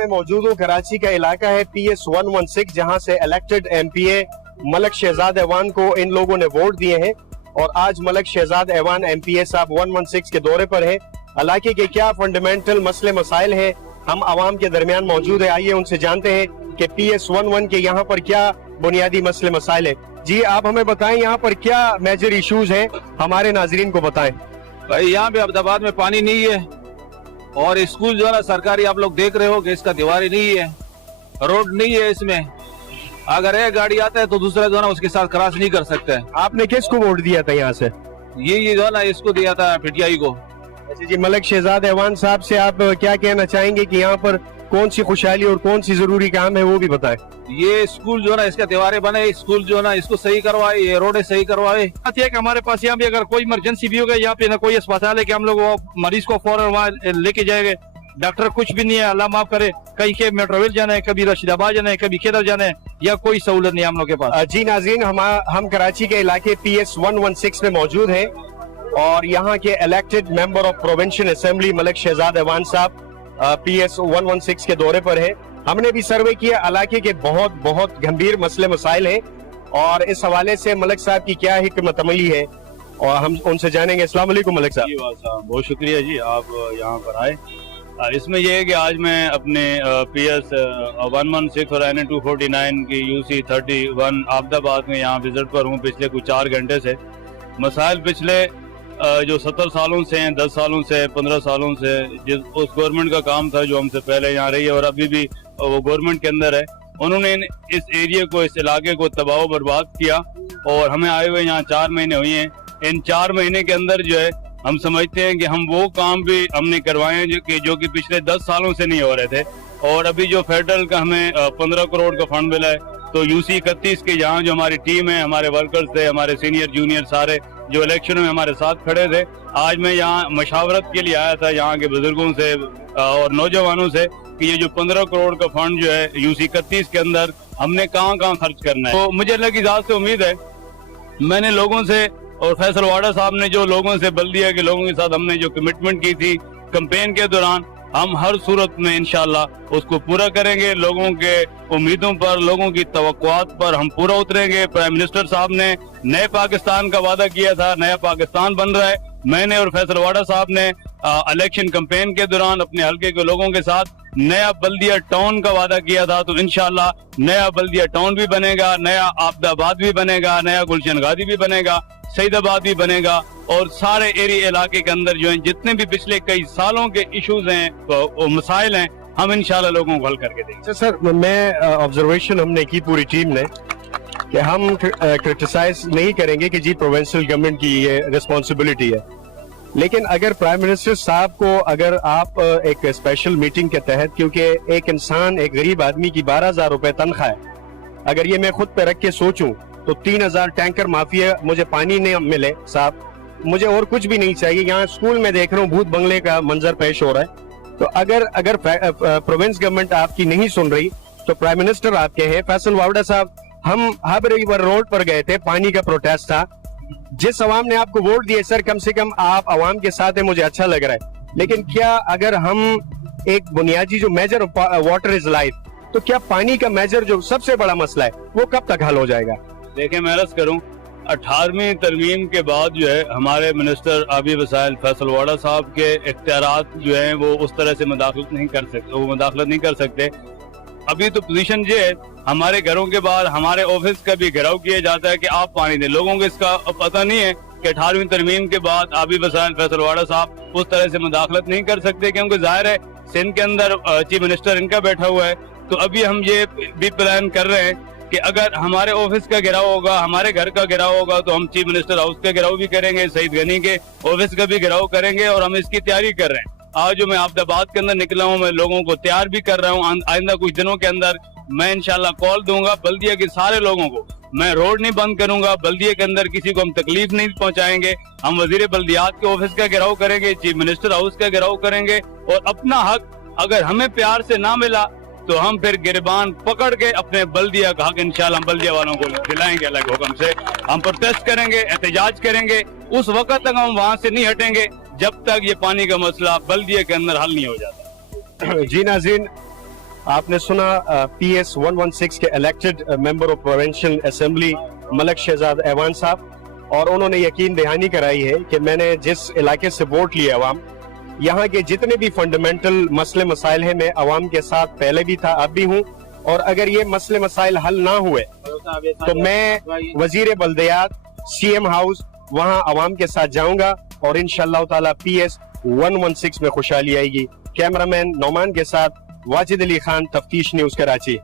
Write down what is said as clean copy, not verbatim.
मैं मौजूद हूँ कराची का इलाका है PS 116 जहाँ से इलेक्टेड MPA मलक शहजाद ऐवान को इन लोगों ने वोट दिए हैं और आज मलक शहजाद ऐवान MPA साहब 116 के दौरे पर है। इलाके के क्या फंडामेंटल मसले मसाइल हैं हम आवाम के दरमियान मौजूद है, आइए उनसे जानते हैं कि PS 11 के यहाँ पर क्या बुनियादी मसले मसाइल है। जी आप हमें बताएं यहाँ पर क्या मेजर इश्यूज हैं, हमारे नाजरीन को बताएं। भाई यहाँ पे अहमदाबाद में पानी नहीं है और स्कूल जो है ना सरकारी आप लोग देख रहे हो कि इसका दीवारी नहीं है, रोड नहीं है इसमें। अगर एक गाड़ी आता है तो दूसरा जो है ना उसके साथ क्रॉस नहीं कर सकता है। आपने किसको वोट दिया था यहाँ से? ये जो है ना इसको दिया था पीटीआई को। अच्छा जी, मलक शहजाद ऐवान साहब से आप क्या कहना चाहेंगे कि यहाँ पर कौन सी खुशहाली और कौन सी जरूरी काम है वो भी बताएं। ये स्कूल जो है ना इसका दीवारें बने, स्कूल जो है ना इसको सही करवाए, ये रोडें सही करवाए। बात यह है कि हमारे पास यहाँ पे अगर कोई इमरजेंसी भी हो गया यहाँ पे ना कोई अस्पताल है कि हम लोग वो मरीज को फौरन वहाँ लेके जाएंगे। डॉक्टर कुछ भी नहीं है, अल्लाह माफ करे, कहीं के मेट्रोवेल जाना है, कभी रशीदाबाद जाना है, कभी किधर जाना है, या कोई सहूलत नहीं है हम लोग के पास। जी नाज़रीन, हम कराची के इलाके PS 116 में मौजूद हैं और यहाँ के elected member of provincial assembly Malik Shahzad Awan sahab PS 116 के दौरे पर है। हमने भी सर्वे किया, इलाके के बहुत गंभीर मसले मसाइल हैं और इस हवाले से मलक साहब की क्या हिकमत अमली है और हम उनसे जानेंगे। अस्सलाम वालेकुम मलक साहब। बहुत शुक्रिया जी, आप यहाँ पर आए। इसमें यह है कि आज मैं अपने PS 116 और NA 249 की UC 31 अहमदाबाद में यहाँ विजिट पर हूँ पिछले कुछ 4 घंटे से। मसाइल पिछले जो 70 सालों से हैं, 10 सालों से, 15 सालों से उस गवर्नमेंट का काम था जो हमसे पहले यहाँ रही है और अभी भी वो गवर्नमेंट के अंदर है। उन्होंने इस एरिया को, इस इलाके को तबाह बर्बाद किया और हमें आए हुए यहाँ 4 महीने हुए हैं। इन 4 महीने के अंदर जो है हम समझते हैं कि हम वो काम भी हमने करवाए हैं जो कि पिछले 10 सालों से नहीं हो रहे थे। और अभी जो फेडरल का हमें 15 करोड़ का फंड मिला है तो UC 31 के यहाँ जो हमारी टीम है, हमारे वर्कर्स थे, हमारे सीनियर जूनियर सारे जो इलेक्शन में हमारे साथ खड़े थे। आज मैं यहाँ मशावरत के लिए आया था यहाँ के बुजुर्गों से और नौजवानों से कि ये जो 15 करोड़ का फंड जो है UC 31 के अंदर हमने कहाँ खर्च करना है। तो मुझे अल्लाह की ज़ात से उम्मीद है, मैंने लोगों से और फैसल वाडा साहब ने जो लोगों से बल्दिया के लोगों के साथ हमने जो कमिटमेंट की थी कैंपेन के दौरान, हम हर सूरत में इंशाल्लाह उसको पूरा करेंगे। लोगों के उम्मीदों पर, लोगों की तवक्कुआत पर हम पूरा उतरेंगे। प्राइम मिनिस्टर साहब ने नए पाकिस्तान का वादा किया था, नया पाकिस्तान बन रहा है। मैंने और फैसल वाडा साहब ने इलेक्शन कैंपेन के दौरान अपने हल्के के लोगों के साथ नया बल्दिया टाउन का वादा किया था। तो इंशाल्लाह नया बल्दिया टाउन भी बनेगा, नया आबदाबाद भी बनेगा, नया गुलशन गादी भी बनेगा, सईदाबाद भी बनेगा और सारे एरिया इलाके के अंदर जो है जितने भी पिछले कई सालों के इश्यूज हैं, मसाइल हैं, हम इंशाल्लाह लोगों को हल करके देंगे। सर मैं ऑब्जर्वेशन हमने की पूरी टीम ने कि हम क्रिटिसाइज नहीं करेंगे कि जी प्रोविंशियल गवर्नमेंट की ये रिस्पॉन्सिबिलिटी है, लेकिन अगर प्राइम मिनिस्टर साहब को अगर आप एक स्पेशल मीटिंग के तहत, क्योंकि एक इंसान, एक गरीब आदमी की 12,000 रुपए तनख्वाह है, अगर ये मैं खुद पे रख के सोचूं तो 3,000 टैंकर माफिया, मुझे पानी नहीं मिले साहब, मुझे और कुछ भी नहीं चाहिए। यहाँ स्कूल में देख रहा हूँ भूत बंगले का मंजर पेश हो रहा है। तो अगर प्रोविंस गवर्नमेंट आपकी नहीं सुन रही तो प्राइम मिनिस्टर आपके हैं। फैसल वावड़ा साहब, हम हब रिवर रोड पर गए थे, पानी का प्रोटेस्ट था। जिस अवाम ने आपको वोट दिए सर, कम से कम आप अवाम के साथ है, मुझे अच्छा लग रहा है, लेकिन क्या अगर हम एक बुनियादी जो मेजर वाटर इज लाइफ, तो क्या पानी का मेजर जो सबसे बड़ा मसला है वो कब तक हल हो जाएगा? देखें, मैं अर्ज करूं, 18वीं तरमीम के बाद जो है हमारे मिनिस्टर आबी वसाइल फैसल वाडा साहब के इख्तियारात जो हैं वो उस तरह से मदाखलत नहीं कर सकते। अभी तो पोजीशन ये है, हमारे घरों के बाहर हमारे ऑफिस का भी घेराव किया जाता है कि आप पानी दें। लोगों को इसका पता नहीं है कि 18वीं तरमीम के बाद आबी वसाइल फैसल वाडा साहब उस तरह से मदाखलत नहीं कर सकते, क्योंकि जाहिर है सिंध के अंदर चीफ मिनिस्टर इनका बैठा हुआ है। तो अभी हम ये भी प्लान कर रहे हैं कि अगर हमारे ऑफिस का घेराव होगा, हमारे घर का घेराव होगा, तो हम चीफ मिनिस्टर हाउस का घेराव भी करेंगे, सईद गनी के ऑफिस का भी घेराव करेंगे और हम इसकी तैयारी कर रहे हैं। आज जो मैं अहमदाबाद के अंदर निकला हूँ, मैं लोगों को तैयार भी कर रहा हूँ। आइंदा कुछ दिनों के अंदर मैं इंशाल्लाह कॉल दूंगा बल्दिया के सारे लोगों को। मैं रोड नहीं बंद करूंगा, बल्दिया के अंदर किसी को हम तकलीफ नहीं पहुंचाएंगे। हम वजीर बल्दियात के ऑफिस का घेराव करेंगे, चीफ मिनिस्टर हाउस का घेराव करेंगे और अपना हक अगर हमें प्यार से ना मिला तो हम फिर गिरबान पकड़ के अपने बल्दिया का हक इंशाल्लाह हम बल्दिया वालों को दिलाएंगे। अल्लाह के हुक्म से हम प्रोटेस्ट करेंगे, एहतजाज करेंगे। उस वक्त तक हम वहाँ से नहीं हटेंगे जब तक ये पानी का मसला बल्दिया के अंदर हल नहीं हो जाता। जी नाज़रीन, آپ نے سنا PS 116 کے elected member of provincial assembly Malik Shahzad Awan sahab, اور انہوں نے یقین دہانی کرائی ہے کہ میں نے جس علاقے سے ووٹ لیا عوام, یہاں کے جتنے بھی فنڈامنٹل مسئلے مسائل ہیں میں عوام کے ساتھ پہلے بھی تھا, اب بھی ہوں, اور اگر یہ مسئلے مسائل حل نہ ہوئے تو میں وزیر بلدیات CM ہاؤس وہاں عوام کے ساتھ جاؤں گا, اور انشاءاللہ تعالی PS 116 میں خوشحالی آئے گی. کیمرہ مین نعمان کے ساتھ واجد علی خان, تفتیش نیوز کراچی.